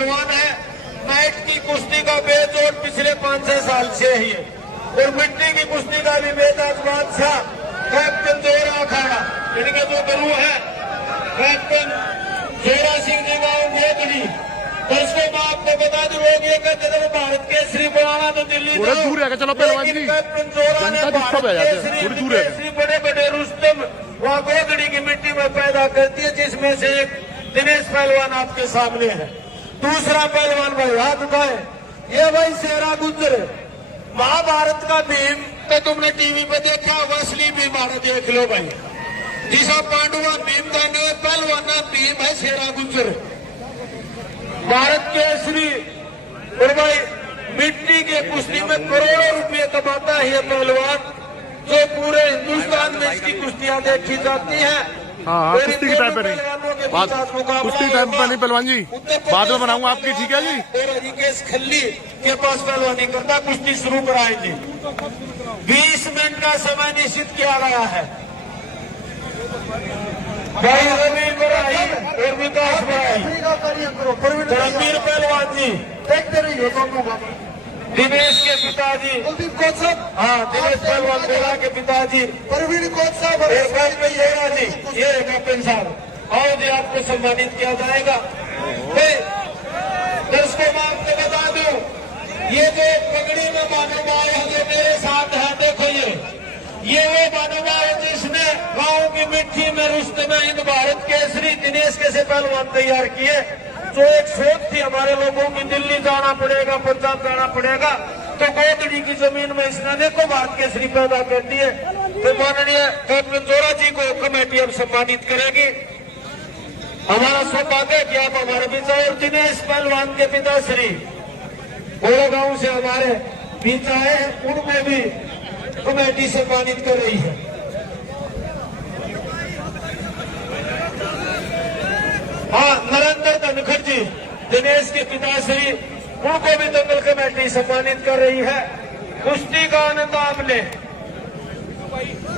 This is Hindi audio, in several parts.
पहलवान है। नाइट की कुश्ती का बेजोड़ पिछले 5-6 साल से ही है और मिट्टी की कुश्ती का भी बेताज बादशाह कैप्टन जोरा अखाड़ा, इनके जो गुरु है कैप्टन जोरा सिंह जी गांव गोदड़ी। दोस्तों मैं आपको बता दूं, लोग ये कहते थे भारत केसरी बनाना तो दिल्ली दूर है, चलो पहलवान जी कैप्टन जोरा ने भारत केसरी बड़े बड़े रुस्तम वहाँ गोदड़ी की मिट्टी में पैदा करती है, जिसमें से एक दिनेश पहलवान आपके सामने है। दूसरा पहलवान भाई हाथ उठाए, ये भाई शेरा गुजर महाभारत का भीम तो तुमने टीवी पे देखा होगा, असली भीम देख लो भाई, जिसा पांडुआ भीम का नाम पहलवान भीम है शेरा गुजर भारत केसरी। और भाई मिट्टी के कुश्ती में करोड़ों रुपए कमाता है ये पहलवान, जो पूरे हिंदुस्तान में इसकी कुश्तियां देखी जाती हैं। हाँ कुश्ती की टाइप पे नहीं, कुश्ती टाइप पे नहीं पहलवान जी, बाद में बनाऊंगा आपकी, ठीक है जी। और रिकेश खल्ली के पास पहलवानी करता, कुश्ती शुरू कराएंगे। 20 मिनट का समय निश्चित किया गया है। भाई रवि बराई और विकास बराई, रणबीर पहलवान जी देखते रहिए, दिनेश के पिताजी कुलदीप कोच साहब, हाँ दिनेश पहलवान बोला के पिताजी परवीन कोच साहब और जी, ये कैप्टन साहब आओ जी, आपको सम्मानित किया जाएगा। दर्शकों मैं आपको बता दूं, ये जो पगड़ी में महानुभाव है जो मेरे साथ है, देखो ये वो महानुभाव है जिसने गांव की मिट्टी में रुस्तम हिंद भारत केसरी दिनेश कैसे पहलवान तैयार किए। जो एक सोच थी हमारे लोगों की, दिल्ली जाना पड़ेगा, पंजाब जाना पड़ेगा, तो गोदड़ी की जमीन में इसने अनेकों भारत केसरी पैदा कर दिए। तो माननीय कैप्टन जोरा जी को कमेटी अब सम्मानित करेगी। हमारा सौभाग्य है कि आप हमारे बीच और दिनेश पहलवान के पिताश्री गोरा गांव से हमारे बीच आए हैं, उनको भी कमेटी सम्मानित कर रही है। हाँ नरेंद्र धनखड़ जी दिनेश के पिताश्री, उनको भी दंगल कमेटी सम्मानित कर रही है। कुश्ती का आनंद आप ले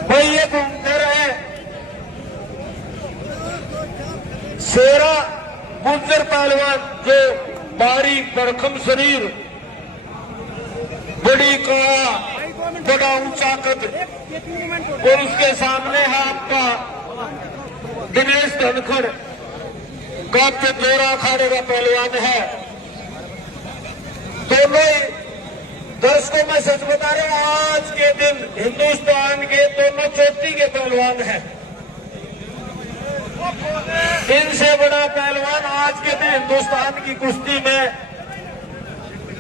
भाई, ये घूमते रहे शेरा गुजर पहलवान, जो बारीक भरखम शरीर, बड़ी काया, बड़ा ऊंचा कद, और उसके सामने है आपका दिनेश धनखड़, कैप्टन जोरा अखाड़े का पहलवान है। दोनों दर्शकों में सच बता रहे हैं, आज के दिन हिंदुस्तान के दोनों चोटी के पहलवान हैं। इनसे बड़ा पहलवान आज के दिन हिंदुस्तान की कुश्ती में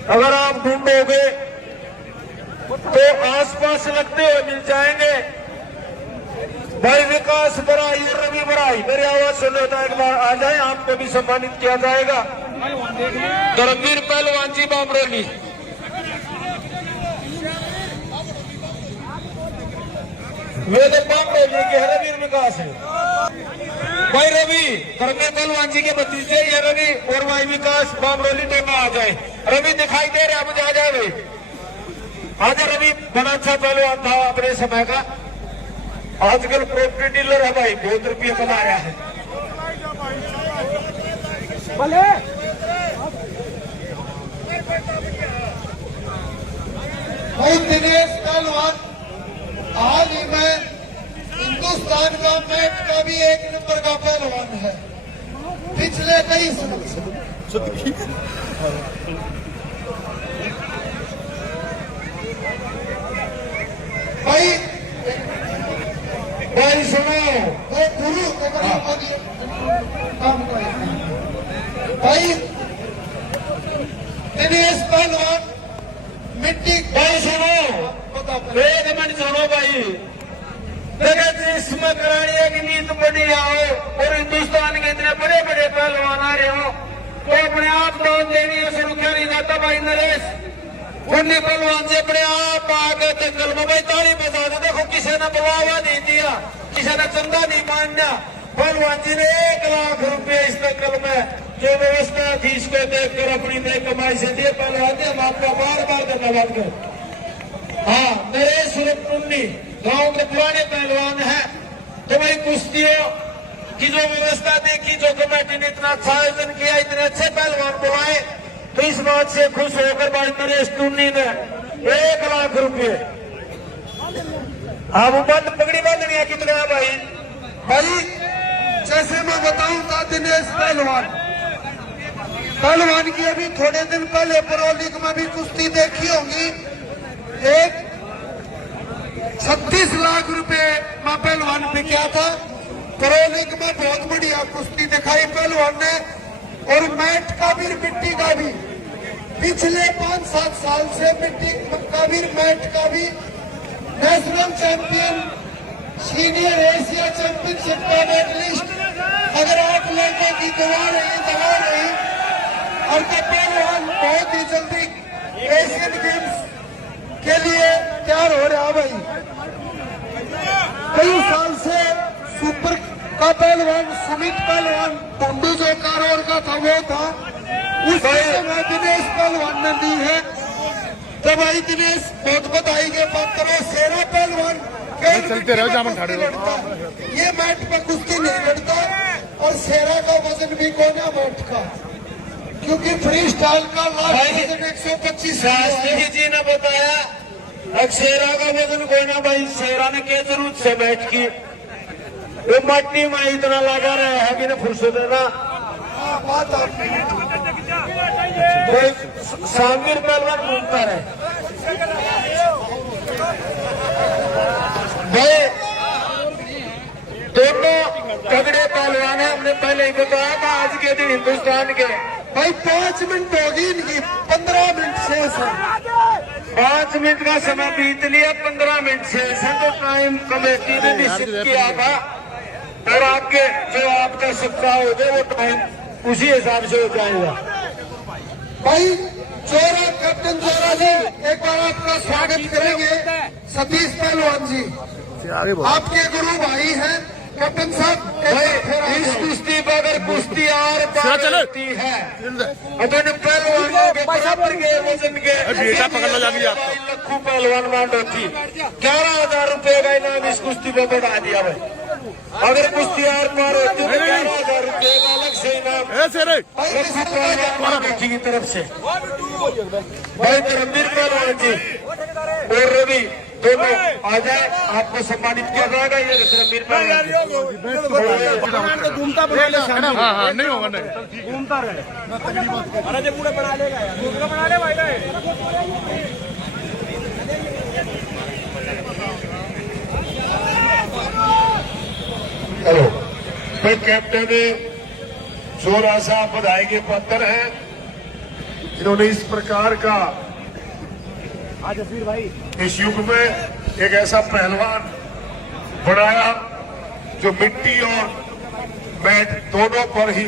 अगर आप ढूंढोगे तो आसपास लगते हुए मिल जाएंगे। भाई विकास बराई और रवि बराई, मेरी आवाज सुन लेता है, एक बार आ जाए, आपको भी सम्मानित किया जाएगा। धर्मवीर पहलवान जी बामरोली, वे तो बामरोली के रवि विकास है। भाई रवि धर्मवीर पहलवान जी के भतीजे, ये रवि और भाई विकास बामरोली दोनों आ जाए। रवि दिखाई दे रहा मुझे, आ जाए भाई, आजा रवि। बड़ा अच्छा पहलवान था अपने समय का, आजकल प्रॉपर्टी डीलर है भाई, बहुत रुपये कमा रहा है। भाई दिनेश पहलवान हाल ही में हिंदुस्तान का मैच का भी 1 नंबर का पहलवान है। पिछले कई भाई सुनो, गुरु भाई दिनेश पहलवान मिट्टी, भाई सुनो, एक मिनट सुनो भाई, जगत इसमें कराड़िया की नींद बड़ी आओ और हिंदुस्तान के इतने बड़े बड़े पहलवान आ रहे हो, तो अपने आप दान देनी से रुका नहीं जाता भाई नरेश। उन्नी पहलवान से अपने आप आगे दंगल में भाई ताली बजा दो, देखो किसी ने बुलावा नहीं दिया, किसी ने चंदा नहीं मांगा, पहलवान जी ने 1 लाख रुपए इस दंगल में जो व्यवस्था थी इसको देखकर अपनी नई कमाई से दिए। पहलवान जी हम आपका बार बार धन्यवाद करें। हाँ नरेश सुरपुन्नी गांव के पुराने पहलवान हैं, तो भाई कुश्तियों की जो व्यवस्था देखी, जो कमेटी ने इतना अच्छा आयोजन किया, इतने अच्छे पहलवान बुलाए, बात से खुश होकर भाई नरेश टूनी ने 1 लाख रुपए। अब बंद पगड़ी बांधनी है कितने है भाई? भाई जैसे मैं बताऊंगा दिनेश पहलवान की अभी थोड़े दिन पहले प्रो लीग में भी कुश्ती देखी होगी। एक 36 लाख रुपए में पहलवान पे क्या था। प्रो लीग में बहुत बढ़िया कुश्ती दिखाई पहलवान ने। और मैट का भी मिट्टी का भी पिछले 5-7 साल से मिट्टी का भी मैट का भी national champion, senior Asia championship का मेडलिस्ट। अगर आप लोगों की दवा रही और तो पहलवान बहुत ही जल्दी एशियन गेम्स के लिए तैयार हो रहा भाई। कई साल से सुपर का पहलवान सुमित पहलवान टुंडू जो कारोर का था वो था, उस समय दिनेश पहलवान ने दी है। तो भाई दिनेश बहुत बधाई के पात्र हो। सेरा पहलवान चलते रहो जामन ठाड़े लड़ता, ये मैट पर कुश्ती नहीं लड़ता। और सेरा का वजन भी कोना मैट का, क्योंकि फ्री स्टाइल का लास्ट वजन 125 शास्त्री जी ने बताया अब शेरा का वजन कोई ना भाई। शेरा ने क्या जरूरत से बैठ की वो मट्टी में इतना लगा रहा है कि ना फुर्सत है ना। बात आपने सामिर पहलवान घूमता रहे भाई। दोनों तगड़े पहलवान है। हमने पहले ही बताया था आज के दिन हिंदुस्तान के भाई 5 मिनट होगी इनकी, 15 मिनट शेष है। 5 मिनट का समय बीत लिया, 15 मिनट शेष है। तो टाइम कमेटी ने निश्चित किया था और आगे जो आपका सप्ताह होगा वो टाइम उसी हिसाब से हो जाएगा। भाई चोरा कैप्टन चोरा जी एक बार आपका स्वागत करेंगे। सतीश पहलवान जी आगे आपके गुरु भाई हैं कैप्टन साहब। इस कुश्ती पर अगर कुश्ती और चलती है अपन पहलवानों के बराबर के वजन के बेटा पकड़ लो जाके आप। लखू पहलवान मांड होती 11,000 रुपए का इनाम इस कुश्ती पर बढ़ा दिया भाई। अगर कुश्ती और पार होती तो 11,000 रुपए का अलग से इनाम लखू पहलवान बेटी की तरफ से। भाई धर्मवीर पहलवान जी और रवि दोनों आ जाए, आपको सम्मानित किया जाएगा। ये धर्मवीर पहलवान घूमता बना ले, हाँ नहीं होगा नहीं घूमता रहे। अरे जो पूरा बना लेगा यार, पूरा बना ले भाई। हेलो भाई, कैप्टन चोरा साहब बधाई के पात्र हैं जिन्होंने इस प्रकार का इस युग में एक ऐसा पहलवान बनाया जो मिट्टी और मैट दोनों पर ही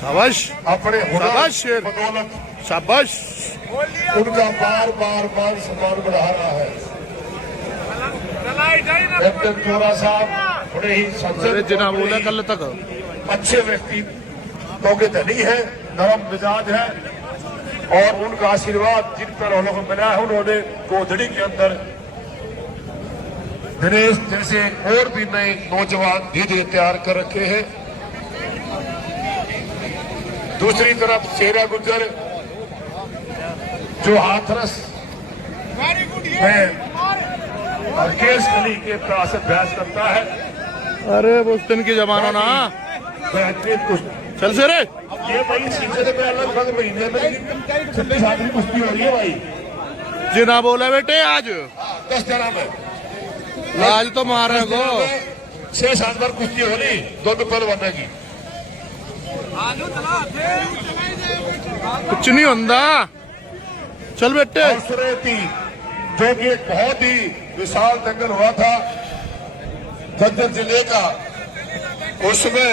शाबाश अपने हुनर शाबाश शेर। बदौलत शाबाश। उनका बार बार सम्मान बढ़ा रहा है। कैप्टन चोरा साहब बड़े ही अरे संसद जिना बोला कल तक अच्छे व्यक्तित्व के धनी है, नरम मिजाज है और उनका आशीर्वाद जिन पर उन्होंने को मिला है, उन्होंने गोधड़ी के अंदर दिनेश जैसे और भी नए नौजवान धीरे धीरे तैयार कर रखे हैं। दूसरी तरफ शेरा गुर्जर जो हाथरस में और केस गली के प्रयास अभ्यास करता है। अरे वो दिन के जमाना ना बेहतरीन कुश्ती चल से रे। ये भाई सीजन में लगभग महीने में 26 आदमी कुश्ती हो रही है भाई। जिना बोला बेटे आज 10 जना में आज तो मारे को 6-7 बार कुश्ती हो रही दोनों पहलवानों की। कुछ नहीं होता। चल बेटे। और सुरेती जो कि एक बहुत ही विशाल दंगल हुआ था झज्जर जिले का, उसमें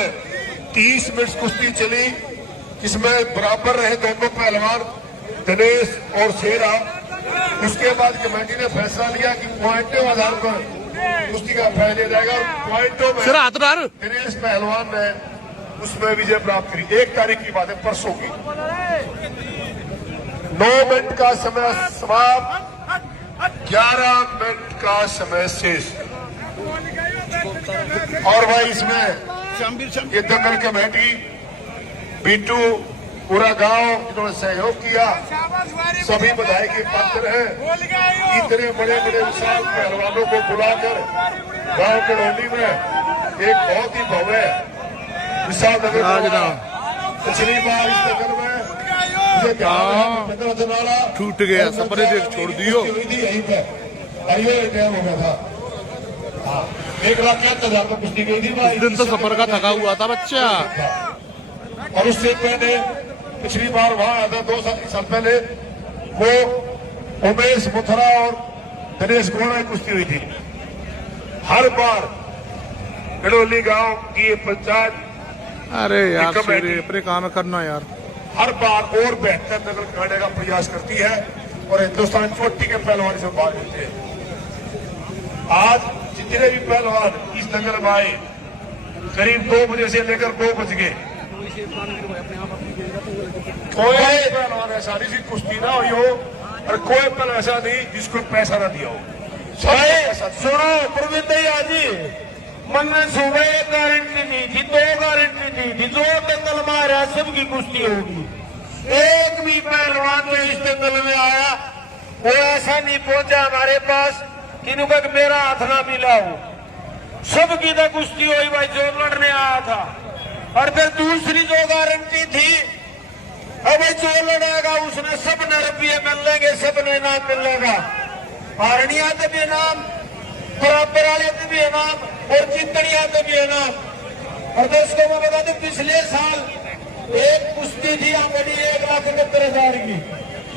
30 मिनट कुश्ती चली, इसमें बराबर रहे दोनों पहलवान दिनेश और शेरा। उसके बाद कमेटी ने फैसला लिया कि पॉइंटों आधार पर कुश्ती का फैसला जाएगा और पॉइंटों में हाथ डाल। दिनेश पहलवान ने उसमें विजय प्राप्त करी। 1 तारीख की बात है, परसों की। 9 मिनट का समय समाप्त, 11 मिनट का समय शेष। और भाई इसमें ये दंगल कमेटी बीटू पूरा गांव इन्होंने सहयोग किया, सभी बधाई के पात्र हैं। इतने बड़े बड़े विशाल पहलवानों को बुलाकर गांव के डोंडी में एक बहुत ही भव्य विशाल नगर पिछली बार इस नगर में मुझे ध्यान है छूट गया, सपने से छोड़ दियो। यहीं पे टाइम हो गया था। 1,71,000 को कुश्ती गई थी। उस दिन तो सफर का थका हुआ था बच्चा। और उससे पहले पिछली बार वहां आया था 2 साल पहले, वो उमेश मुथरा और दिनेश गोड़ा की कुश्ती हुई थी। हर बार गड़ोली गांव की पंचायत, अरे यार अपने काम करना यार, हर बार और बेहतर नकल करने का प्रयास करती है और हिंदुस्तान चोटी के पहलवान से भाग लेते हैं। आज जितने भी पहलवान इस नगर में आए, करीब 2 बजे से लेकर 2 बज गए, कोई पहलवान ऐसा नहीं जिसकी कुश्ती ना हुई हो और कोई पहलवान ऐसा नहीं जिसको पैसा ना दिया हो। सुनो प्रवीण जी, मैंने सुबह 1 गारंटी दी थी, 2 गारंटी दी थी, जो दंगल में आ रहा सबकी कुश्ती होगी। एक भी पहलवान जो इस दंगल में आया वो ऐसा नहीं पहुंचा हमारे पास कि मेरा हाथ ना मिला हो। सबकी तो कुश्ती हुई भाई, जो लड़ने आया था। और फिर दूसरी जो गारंटी थी, अब जो लड़ेगा उसने सब ने रुपये मिलेंगे, सब ने इनाम मिलेगा। हारनिया तो भी इनाम, बराबर वाले तो भी इनाम और चितड़िया तो भी इनाम। और दोस्तों मैं बता दूं, पिछले साल एक कुश्ती थी हमारी 1,71,000 की,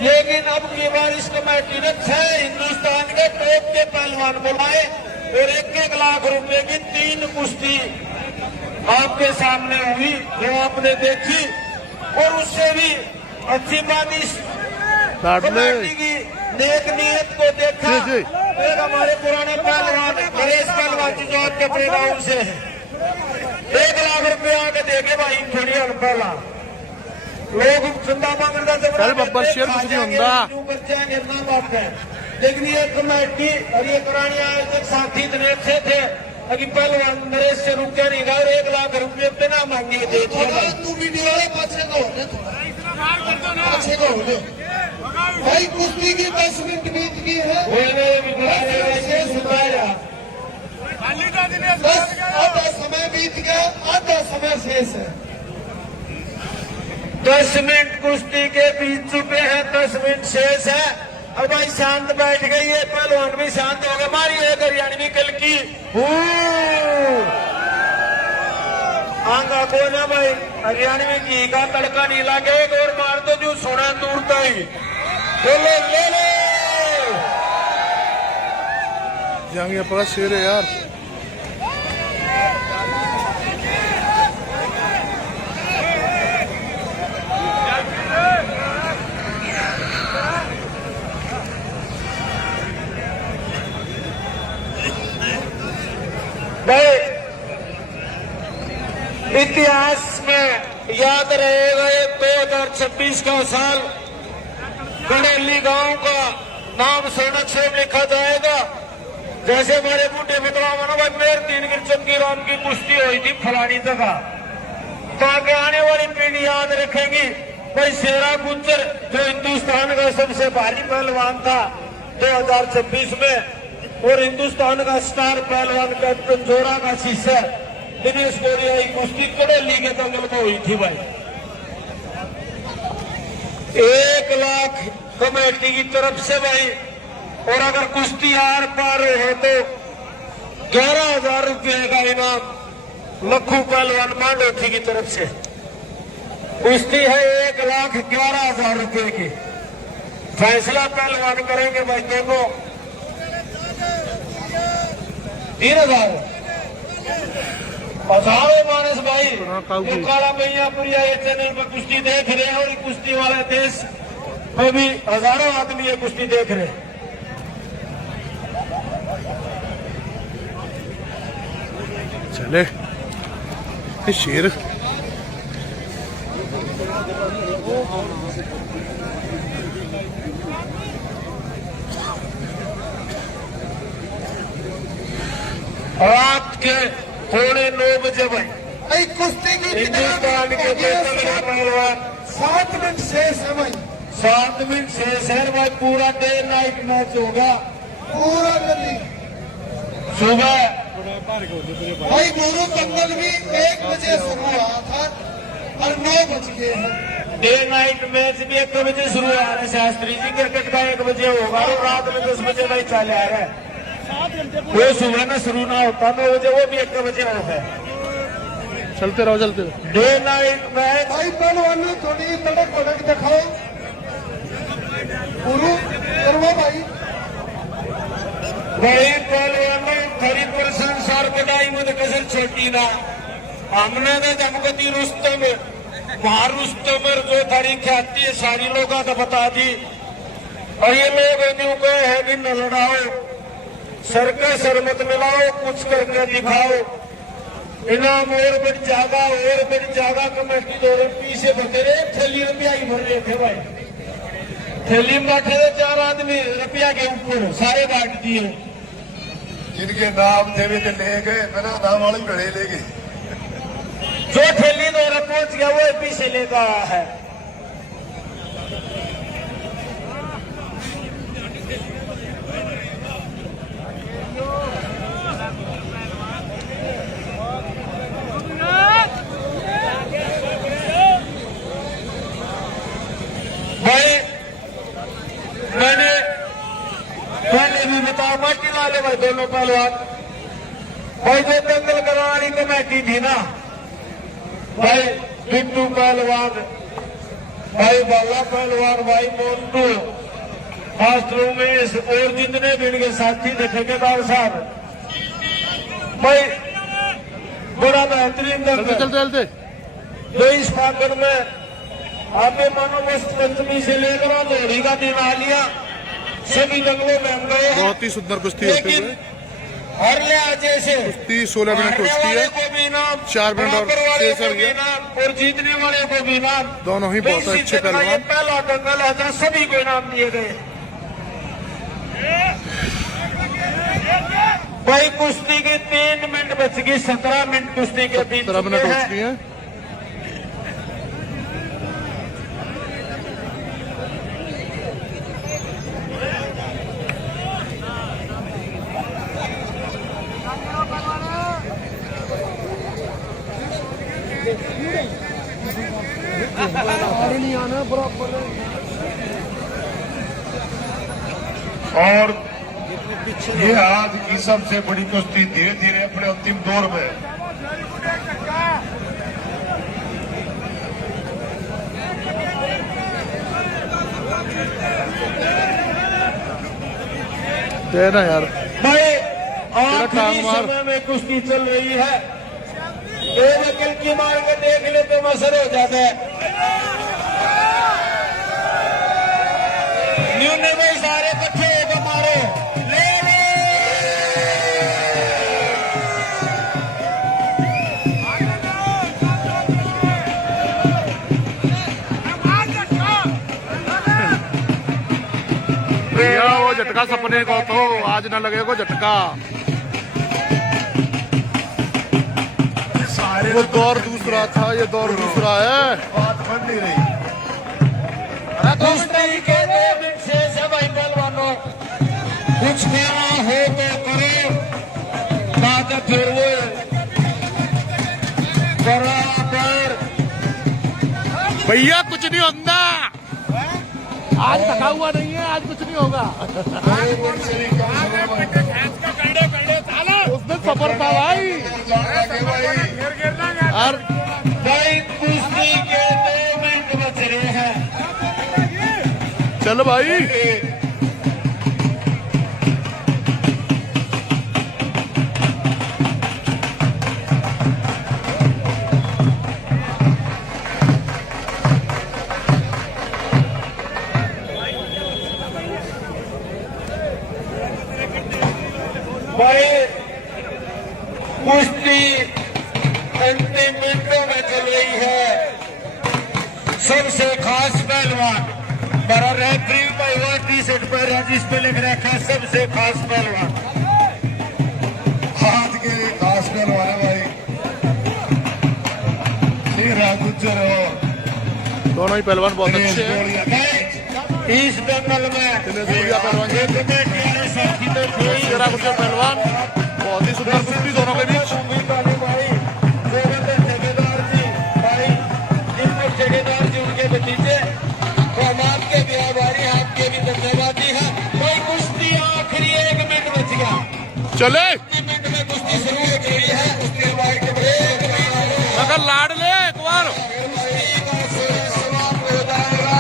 लेकिन अब की बार इस कमेटी ने 6 हिंदुस्तान के टॉप के पहलवान बुलाए और 1-1 लाख रुपए की 3 कुश्ती आपके सामने हुई, जो आपने देखी। और उससे भी अच्छी बात इस कमेटी की नेक नीयत को देखा। एक हमारे पुराने पहलवान नरेश पहलवान जी जो आपके अपने गाँव से है, 1 लाख रुपए आके देखे भाई थोड़ी पहला लोग चंदा मांगना बब्बर शेर कुछ नहीं होता। बात है, लेकिन ये कमेटी और ये पुरानी आयोजक साथी इतने अच्छे थे कि पहलवान नरेश से रुके नहीं गए, 1 लाख रुपये बिना मांगे दे दिए। तू वीडियो वाले पाछे का होने, पाछे का होने भाई। कुश्ती की 10 मिनट बीत गई है, बस आधा समय बीत गया, आधा समय शेष है। 10 मिनट कुश्ती के बीत चुके हैं, 10 मिनट शेष है। अब भाई शांत बैठ गई है, पहलवान भी शांत हो गए। मारी एक हरियाणवी कल की आंगा को ना भाई, हरियाणवी घी का तड़का नहीं लगे और मार दो जो सोना दूरता ही। ले जाएंगे अपना शेर है यार। भाई इतिहास में याद रहेगा ये 2026 का साल, गड़ेली गांव का नाम सोनक से लिखा जाएगा। जैसे हमारे बूढ़े बदलाव ना भाई, मेर 3 गिर चंकी राम की कुश्ती हुई थी फलानी जगह, तो आगे आने वाली पीढ़ी याद रखेगी भाई शेरा गुज्जर जो हिंदुस्तान का सबसे भारी पहलवान था 2026 में, और हिंदुस्तान का स्टार पहलवान कैप्टन जोरा का शिष्य दिनेश गोड़िया की कुश्ती गड़ेली के दंगल में हुई थी भाई। 1 लाख कमेटी की तरफ से भाई, और अगर कुश्ती आर पार हो तो 11,000 रुपये का इनाम लखू पहलवान मांडोठी की तरफ से। कुश्ती है 1,11,000 रुपये की। फैसला पहलवान करेंगे भाई दोनों। 3,000 हजारों मानस भाई जो काला मैयापुरिया ये चैनल पर कुश्ती देख रहे हैं, और कुश्ती वाले देश में भी हजारों आदमी ये कुश्ती देख रहे हैं। चले शेर रात के 9:15 बजे भाई कुश्ती की हिंदुस्तान के पहलवान 7 मिनट शेष है भाई, 7 मिनट शेष है भाई। पूरा डे नाइट मैच होगा पूरा गली सुबह। भाई गुरु दंगल भी 1 बजे शुरू हुआ था और 9 बज गए हैं। डे नाइट मैच भी 1 बजे शुरू हो रहा है। शास्त्री जी क्रिकेट का 1 बजे होगा और रात में 10 बजे भाई चल आ रहा है। वो सुबह में शुरू ना होता 9 बजे, वो भी 1 बजे होता है। चलते रहो चलते रहो। डे नाइट मैच भाई पहलवानों थोड़ी तड़क भड़क दिखाओ, गुरु करवा भाई। वही पहलवानों खरी प्रशंसार कटाई में कसर छोटी ना। हमने तो जमकती रुस्तम वहां रुस्तम जो थारी ख्याति है सारी लोगों को बता दी। और ये लोग यूं कहे है कि न लड़ाओ, सर का सर मत मिलाओ, कुछ करके दिखाओ। इनाम और बढ़ जागा कमेटी दो पीछे बतेरे थैली रुपया ही भर रहे थे भाई। थैली में बैठे थे 4 आदमी रुपया के ऊपर सारे बांट दिए। जिनके नाम थे वे ले गए, मेरा नाम वाले घड़े ले गए। जो थैली द्वारा पहुंच गया वो पीछे लेकर आया है। भाई मैंने पहले भी बताया माटी लाले भाई दोनों पहलवान भाई जो दंगल करवानी कमेटी थी ना भाई, बिट्टू पहलवान, भाई बाला पहलवान, भाई मोन्टू, मास्टर उमेश और जितने भी इनके साथी थे ठेकेदार साहब, भाई बड़ा बेहतरीन चलते दंगल चलते जो इस फागुन में आपने मानो बस पंचमी से लेकर लोहड़ी का दिन आ लिया। सभी जंगलों में हम गए, बहुत ही सुंदर कुश्ती होती लेकिन है। हर लिया जैसे कुश्ती 16 मिनट कुश्ती है, को भी इनाम, 4 मिनट और बराबर वाले 6 को सर भी गया। इनाम और जीतने वाले को भी इनाम। दोनों ही बहुत इसी अच्छे तरह ये पहलवान। पहला दंगल है जहाँ सभी को इनाम दिए गए। भाई कुश्ती के 3 मिनट बच गई, 17 मिनट कुश्ती के बीच 17 मिनट हो चुके चुकी हैं। है। और ये आज की सबसे बड़ी कुश्ती धीरे धीरे अपने अंतिम दौर में ना यार, भाई टांग आखिरी मार। समय में कुश्ती चल रही है। एक वकील की मार के देख ले तो मसर हो जाता है। न्यूने भाई सारे इकट्ठे होकर मारो, ले लो। भैया वो झटका सपने को तो आज ना लगे को झटका। सारे वो दौर दूसरा था, ये दौर दूसरा है। बात बन नहीं रही। कुश्ती के 2 मिनट शेष है भाई पहलवानों, कुछ कहना हो तो करो, बात फिर वो बराबर। भैया कुछ नहीं होता, आज थका हुआ नहीं है, आज कुछ नहीं होगा। उस दिन सफर था भाई। और भाई कुश्ती के 2 मिनट बच रहे हैं। चल भाई, भाई कुश्ती अंतिम मिनटों में चल रही है। सबसे खास पहलवान बड़ा रेफरी भाई वो टी-शर्ट पर है जिस पे लिख रखा है सबसे खास पहलवान। हाथ के लिए खास पहलवान है भाई। गुज्जर हो दोनों ही पहलवान बहुत अच्छे हैं। इस दंगल में दिनेश भूरिया पहलवान जी, साथी तो थे ही। शेरा गुर्जर पहलवान, बहुत ही सुंदर कुश्ती दोनों के बीच। ठेकेदार जी उनके भतीजे कमान के व्यापारी आपके भी धन्यवादी है। कोई कुश्ती आखिरी 1 मिनट बच गया, चले 1 मिनट में कुश्ती शुरू हो गई है। कुश्ती बाइक ब्रेक मगर लाड ले एक बार। समाप्त हो जाएगा।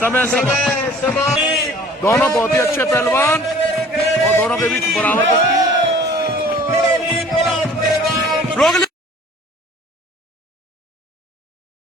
समय दोनों बहुत ही अच्छे पहलवान और दोनों के बीच बराबर कुश्ती। रोक